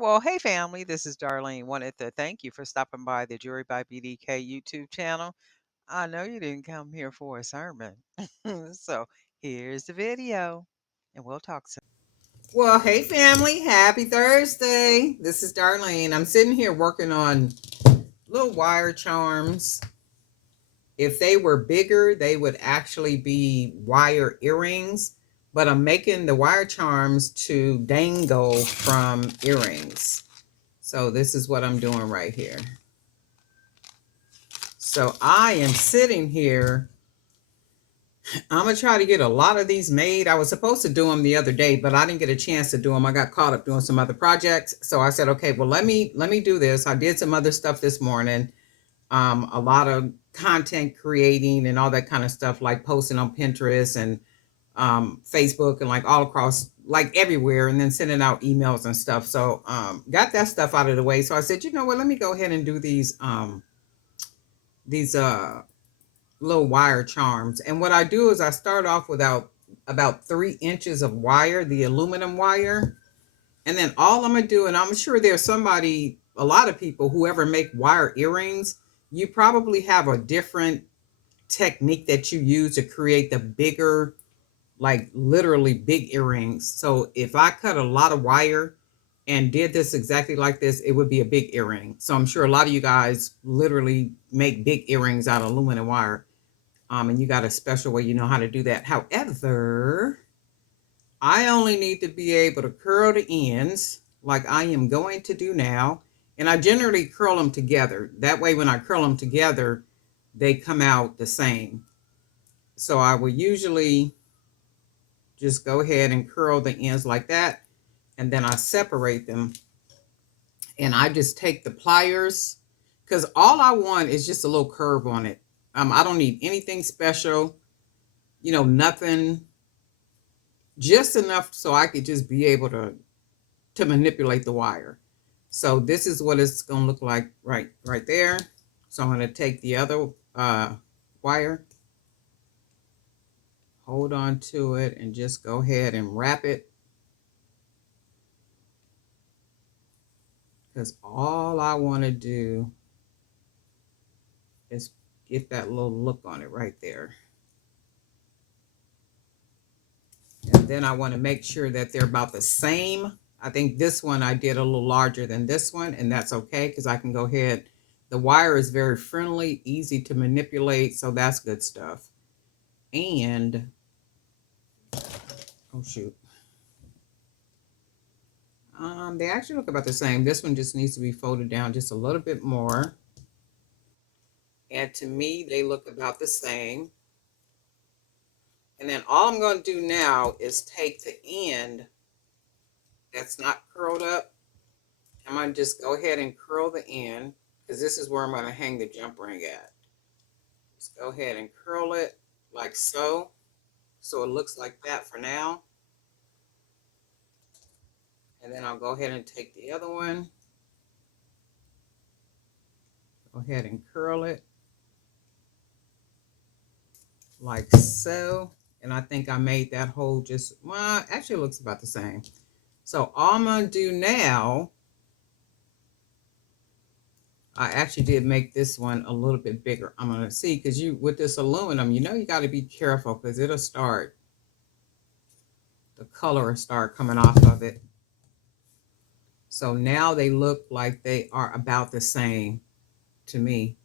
Well, hey family, this is Darlene. Wanted to thank you for stopping by the Jury by BDK YouTube channel. I know you didn't come here for a sermon. So here's the video, and we'll talk soon. Well, hey family, happy Thursday. This is Darlene. I'm sitting here working on little wire charms. If they were bigger, they would actually be wire earrings, but I'm making the wire charms to dangle from earrings. So this is what I'm doing right here. So I am sitting here. I'm going to try to get a lot of these made. I was supposed to do them the other day, but I didn't get a chance to do them. I got caught up doing some other projects. So I said, okay, well, let me do this. I did some other stuff this morning. A lot of content creating and all that kind of stuff, like posting on Pinterest and Facebook and like all across, like everywhere, and then sending out emails and stuff. So got that stuff out of the way. So I said, you know what, let me go ahead and do these little wire charms. And what I do is I start off without about 3 inches of wire, the aluminum wire. And then all I'm gonna do, and I'm sure there's somebody, a lot of people who ever make wire earrings, you probably have a different technique that you use to create the bigger, like literally big earrings. So if I cut a lot of wire and did this exactly like this, it would be a big earring. So I'm sure a lot of you guys literally make big earrings out of aluminum wire. And you got a special way you know how to do that. However, I only need to be able to curl the ends like I am going to do now. And I generally curl them together. That way, when I curl them together, they come out the same. So I will usually just go ahead and curl the ends like that. And then I separate them. And I just take the pliers, because all I want is just a little curve on it. I don't need anything special, nothing, just enough so I could just be able to manipulate the wire. So this is what it's going to look like right there. So I'm going to take the other wire, hold on to it, and just go ahead and wrap it, because all I want to do is get that little look on it right there. And then I want to make sure that they're about the same. I think this one I did a little larger than this one, and that's okay, because I can go ahead. The wire is very friendly, easy to manipulate, so that's good stuff. And, oh shoot. They actually look about the same. This one just needs to be folded down just a little bit more. And to me, they look about the same. And then all I'm going to do now is take the end that's not curled up. I'm going to just go ahead and curl the end, because this is where I'm going to hang the jump ring at. Just go ahead and curl it like so. So it looks like that for now. And then I'll go ahead and take the other one. Go ahead and curl it like so. And I think I made that hole just, well, actually it looks about the same. So all I'm going to do now, I actually did make this one a little bit bigger. I'm going to see, because with this aluminum, you got to be careful, because it'll start, the color will start coming off of it. So now they look like they are about the same to me.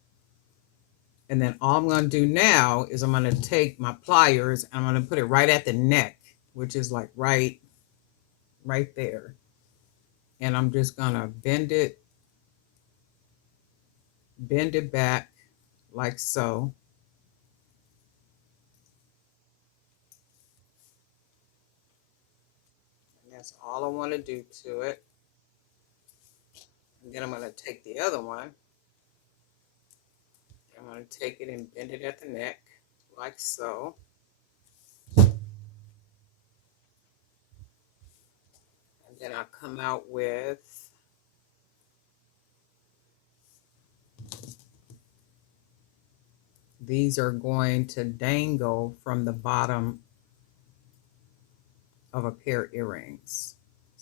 And then all I'm going to do now is I'm going to take my pliers and I'm going to put it right at the neck, which is like right there. And I'm just going to bend it back like so. And that's all I want to do to it. And then I'm going to take the other one. I'm going to take it and bend it at the neck like so. And then I'll come out with these are going to dangle from the bottom of a pair of earrings.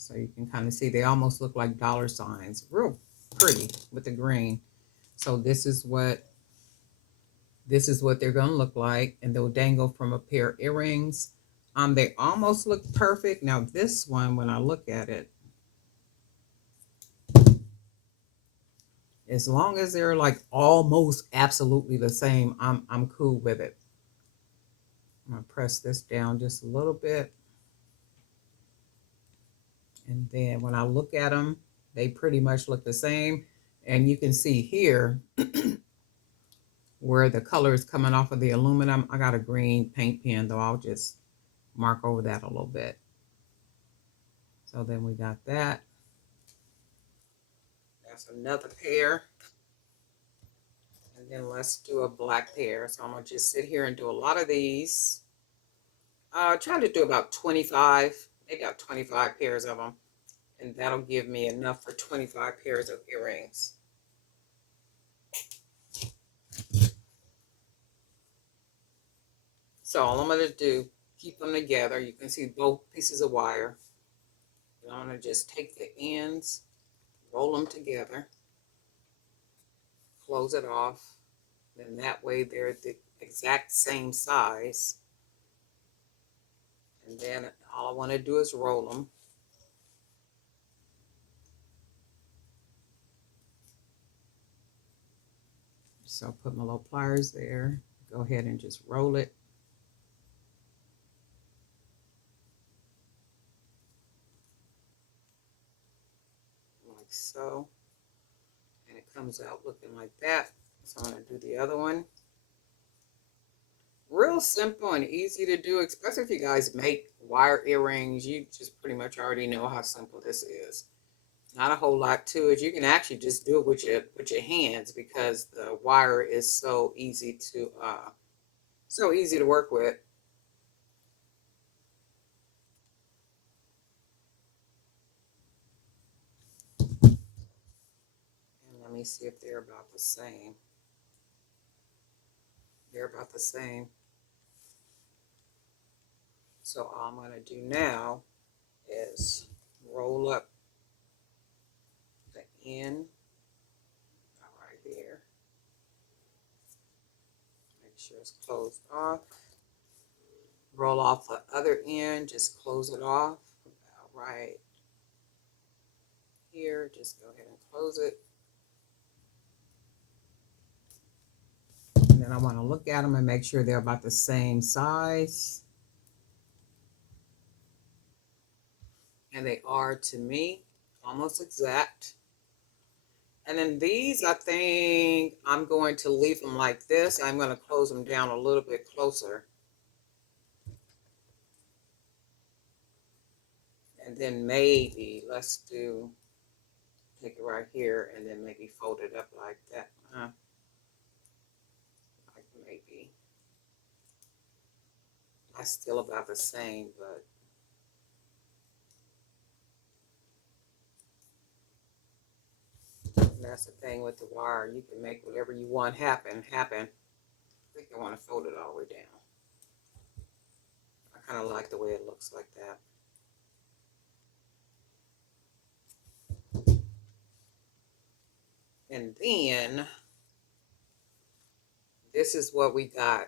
So you can kind of see they almost look like dollar signs. Real pretty with the green. So this is what they're gonna look like, and they'll dangle from a pair of earrings. They almost look perfect. Now this one, when I look at it, as long as they're like almost absolutely the same, I'm cool with it. I'm gonna press this down just a little bit, and then when I look at them, they pretty much look the same. And you can see here where the color is coming off of the aluminum. I got a green paint pen, though I'll just mark over that a little bit. So then we got that. That's another pair. And then let's do a black pair. So I'm gonna just sit here and do a lot of these. Try to do about 25, maybe about 25 pairs of them. And that'll give me enough for 25 pairs of earrings. So all I'm gonna do, keep them together. You can see both pieces of wire. And I'm gonna just take the ends, roll them together, close it off. Then that way they're the exact same size. And then all I want to do is roll them. So put my little pliers there. Go ahead and just roll it. Like so. And it comes out looking like that. So I'm going to do the other one. Real simple and easy to do, especially if you guys make wire earrings. You just pretty much already know how simple this is. Not a whole lot to it. You can actually just do it with your hands because the wire is so easy to work with. And let me see if they're about the same. They're about the same. So all I'm going to do now is roll up the end right here. Make sure it's closed off. Roll off the other end, just close it off about right here. Just go ahead and close it. And then I want to look at them and make sure they're about the same size. And they are to me, almost exact. And then these, I think I'm going to leave them like this. I'm going to close them down a little bit closer. And then maybe let's take it right here and then maybe fold it up like that. Like maybe. That's still about the same, but that's the thing with the wire. You can make whatever you want happen. I think I want to fold it all the way down. I kind of like the way it looks like that. And then this is what we got.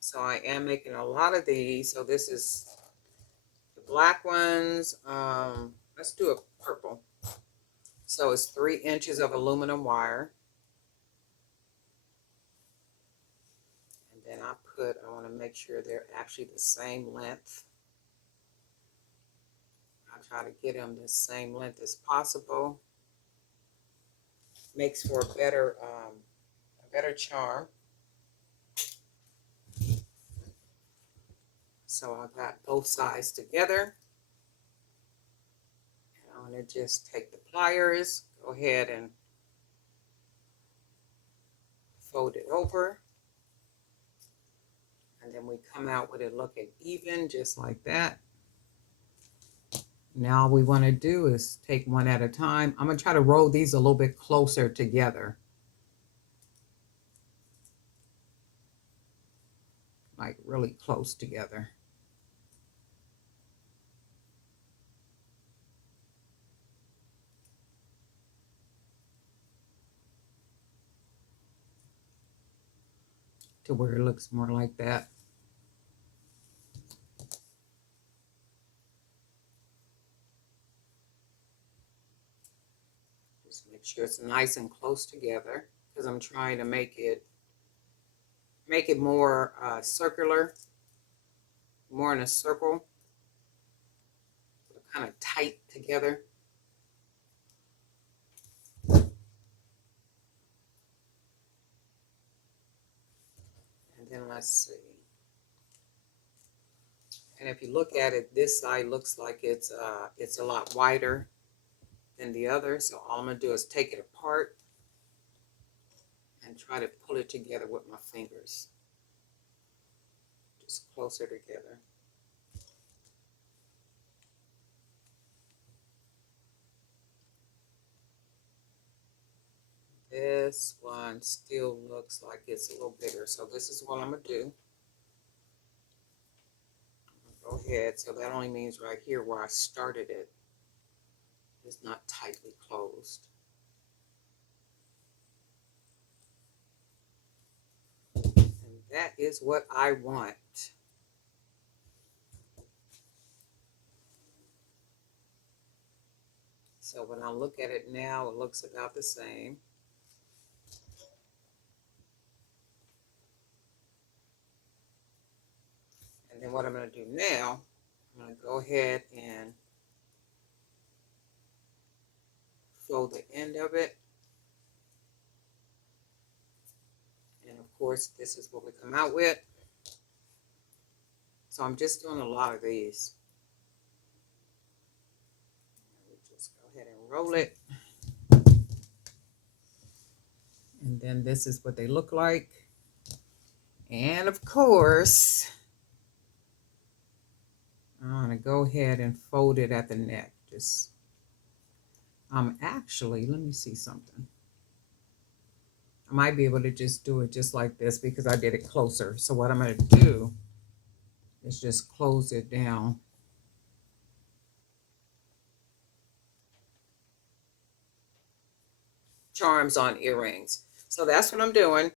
So I am making a lot of these. So this is the black ones. Let's do a purple. So it's 3 inches of aluminum wire. And then I want to make sure they're actually the same length. I try to get them the same length as possible. Makes for a better charm. So I got both sides together. And I'm going to just take the pliers, go ahead and fold it over. And then we come out with it looking even, just like that. Now all we want to do is take one at a time. I'm going to try to roll these a little bit closer together. Like really close together. to where it looks more like that. Just make sure it's nice and close together because I'm trying to make it more circular, more in a circle, so kind of tight together. And then let's see. And if you look at it, this side looks like it's a lot wider than the other. So all I'm gonna do is take it apart and try to pull it together with my fingers, just closer together. This one still looks like it's a little bigger. So this is what I'm gonna do. Go ahead. So that only means right here where I started it is not tightly closed. And that is what I want. So when I look at it now, it looks about the same. And then what I'm going to do now, I'm going to go ahead and fold the end of it. And of course, this is what we come out with. So I'm just doing a lot of these. Just go ahead and roll it. And then this is what they look like. And of course, I'm going to go ahead and fold it at the neck. Just, actually, let me see something. I might be able to just do it just like this because I did it closer. So what I'm going to do is just close it down. Charms on earrings. So that's what I'm doing.